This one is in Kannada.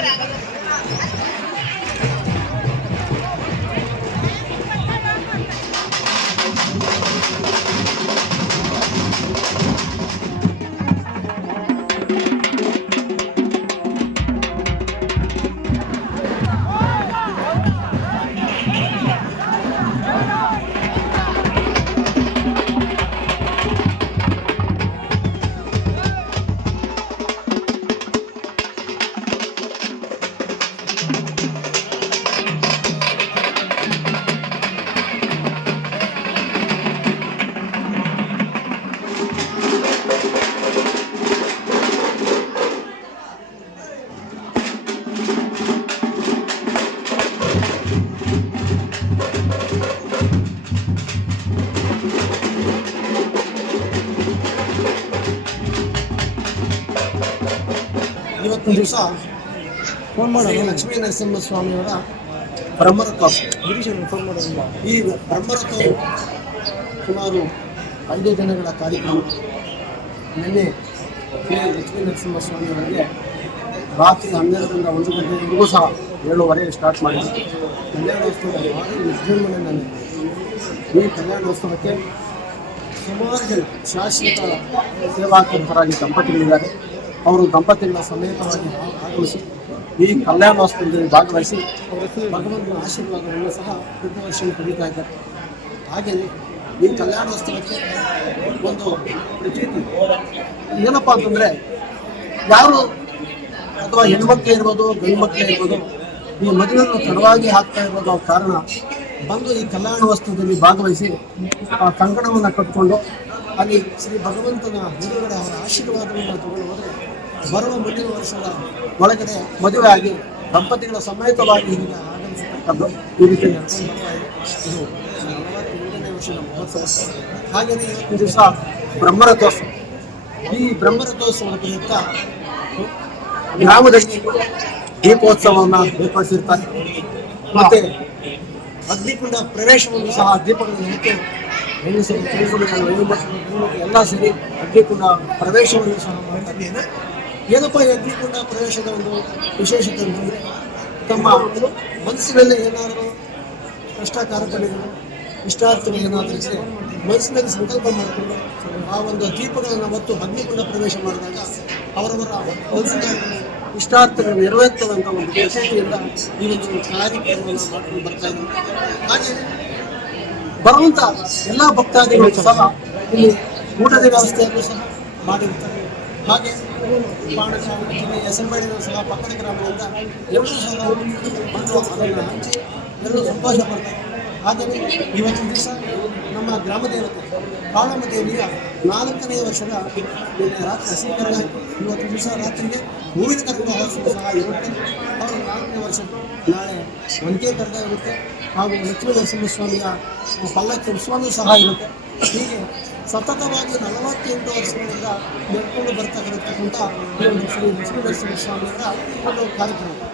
两个。ಇವತ್ತಿನ ದಿವಸ ಫೋನ್ ಮಾಡೋದು ಲಕ್ಷ್ಮೀ ನರಸಿಂಹ ಸ್ವಾಮಿಯವರ ಬ್ರಹ್ಮರಥ ಫೋನ್ ಮಾಡೋದು ಈ ಬ್ರಹ್ಮರಥ ಸುಮಾರು ಐದು ದಿನಗಳ ಕಾರ್ಯಕ್ರಮ. ನಿನ್ನೆ ಲಕ್ಷ್ಮೀ ನರಸಿಂಹ ಸ್ವಾಮಿಯವರಿಗೆ ರಾತ್ರಿ ಹನ್ನೆರಡರಿಂದ ಒಂದು ಗಂಟೆವರೆಗೂ ಸಹ ಏಳುವರೆಗೆ ಸ್ಟಾರ್ಟ್ ಮಾಡಿದ್ವಿ ಕಲ್ಯಾಣೋತ್ಸವ ಭಾರಿ ವಿಜೃಂಭಣೆಯಲ್ಲಿ ಈ ಕಲ್ಯಾಣೋತ್ಸವಕ್ಕೆ ಸುಮಾರು ಜನ ಶಾಶ್ವತ ಸೇವಾಕರ್ತರಾಗಿ ದಂಪತಿಗಳಿದ್ದಾರೆ. ಅವರು ದಂಪತಿಗಳ ಸಮೇತವಾಗಿ ಆಗಮಿಸಿ ಈ ಕಲ್ಯಾಣೋತ್ಸವದಲ್ಲಿ ಭಾಗವಹಿಸಿ ಭಗವಂತನ ಆಶೀರ್ವಾದವನ್ನು ಸಹ ಪ್ರತಿ ಪಡೀತಾ ಇದ್ದಾರೆ. ಹಾಗೆಯೇ ಈ ಕಲ್ಯಾಣೋತ್ಸವಕ್ಕೆ ಒಂದು ಪ್ರತೀತಿ. ಏನಪ್ಪ ಅಂತಂದರೆ ಯಾರು ಅಥವಾ ಹೆಣ್ಮಕ್ಳು ಇರ್ಬೋದು ಗಂಡು ಇರ್ಬೋದು, ಈ ಮದುವೆಯನ್ನು ತಡವಾಗಿ ಹಾಕ್ತಾ ಇರೋದು ಕಾರಣ ಬಂದು ಈ ಕಲ್ಯಾಣೋತ್ಸವದಲ್ಲಿ ಭಾಗವಹಿಸಿ ಆ ಕಂಕಣವನ್ನು ಕಟ್ಟಿಕೊಂಡು ಅಲ್ಲಿ ಶ್ರೀ ಭಗವಂತನ ಗುರುಗಳ ಅವರ ಆಶೀರ್ವಾದವನ್ನು ತಗೊಂಡು ಹೋದರೆ ಬರುವ ಮುಂದಿನ ವರ್ಷದ ಒಳಗಡೆ ಮದುವೆ ಆಗಿ ದಂಪತಿಗಳ ಸಮೇತವಾಗಿ ಇಲ್ಲಿಗೆ ಆಗಮಿಸತಕ್ಕದ್ದು ಈ ರೀತಿ ವರ್ಷದ ಮಹೋತ್ಸವ. ಹಾಗೆಯೇ ಇವತ್ತಿನ ದಿವಸ ಬ್ರಹ್ಮರಥೋತ್ಸವ. ಈ ಬ್ರಹ್ಮರಥೋತ್ಸವದ ಪ್ರಯುಕ್ತ ಗ್ರಾಮದಲ್ಲಿ ದೀಪೋತ್ಸವವನ್ನು ಏರ್ಪಡಿಸಿರ್ತಾರೆ. ಮತ್ತೆ ಅಗ್ನಿಕುಂಡ ಪ್ರವೇಶವನ್ನು ಸಹ ದೀಪಗಳನ್ನು ಸರಿ ಎಲ್ಲ ಸರಿ ಅಗ್ನಿಕುಂಡ ಪ್ರವೇಶವನ್ನು ಸಹ ಮಾಡ್ತಾರೆ ಏನಪ್ಪ ಈ ಅಗ್ನಿಕುಂಡ ಪ್ರವೇಶದ ಒಂದು ವಿಶೇಷತೆ ಅಂತಂದರೆ ತಮ್ಮ ಮನಸ್ಸಿನಲ್ಲಿ ಏನಾದರೂ ಕಷ್ಟ ಕಾರ್ಯಕ್ರಮಗಳು ಇಷ್ಟಾರ್ಥಗಳು ಏನಾದರೂ ಇದ್ದರೆ ಮನಸ್ಸಿನಲ್ಲಿ ಸಂಕಲ್ಪ ಮಾಡಿಕೊಂಡು ಆ ಒಂದು ದೀಪಗಳನ್ನು ಹೊತ್ತು ಅಗ್ನಿಕುಂಡ ಪ್ರವೇಶ ಮಾಡಿದಾಗ ಅವರವರ ಮನಸ್ಸಿನ ಇಷ್ಟಾರ್ಥಗಳು ನೆರವೇರ್ತದಂಥ ಒಂದು ವಿಶೇಷತೆಯಿಂದ ಈ ಒಂದು ಕಾರ್ಯಕ್ರಮವನ್ನು ಮಾಡ್ಕೊಂಡು ಬರ್ತಾ ಇದ್ದಾರೆ. ಹಾಗೆ ಬರುವಂಥ ಎಲ್ಲ ಭಕ್ತಾದಿಗಳು ಸಹ ಇಲ್ಲಿ ಊಟದ ವ್ಯವಸ್ಥೆಯನ್ನು ಸಹ ಮಾಡಿರುತ್ತಾರೆ ಹಾಗೆ ಎಸಂಬಡಿನ ಸಹ ಪಕ್ಕದ ಗ್ರಾಮದಿಂದ ಎಲ್ಲರೂ ಸಹ ಬಂದು ಹಂಚಿ ಎಲ್ಲರೂ ಸಂತೋಷ ಪಡ್ತಾರೆ. ಹಾಗೆಯೇ ಇವತ್ತಿನ ದಿವಸ ನಮ್ಮ ಗ್ರಾಮ ದೇವತೆ ಕಾಳಮ್ಮ ದೇವಿಯ ನಾಲ್ಕನೇ ವರ್ಷದ ರಾತ್ರಿ ಹಸಿಕರಣ ಇವತ್ತು ದಿವಸ ರಾತ್ರಿಗೆ ಹೂವಿನ ಕರ್ಕೊಂಡು ಮಹೋತ್ಸವ ಸಹ ಇರುತ್ತೆ ಅವರು ನಾಲ್ಕನೇ ವರ್ಷ ನಾಳೆ ಒಂದೇ ಕರ್ಗ ಇರುತ್ತೆ. ಹಾಗೂ ಲಕ್ಷ್ಮೀ ನರಸಿಂಹಸ್ವಾಮಿಯ ಪಲ್ಲಕ್ಕಿ ಉತ್ಸವನೂ ಸಹ ಇರುತ್ತೆ. ಹೀಗೆ ಸತತವಾಗಿ ನಲವತ್ತೆಂಟು ವರ್ಷಗಳಿಂದ ನಡ್ಕೊಂಡು ಬರ್ತಕ್ಕಂಥ ಶ್ರೀ ಲಕ್ಷ್ಮೀ ನರಸಿಂಹಸ್ವಾಮಿಯವರ ಒಂದು ಕಾರ್ಯಕ್ರಮ.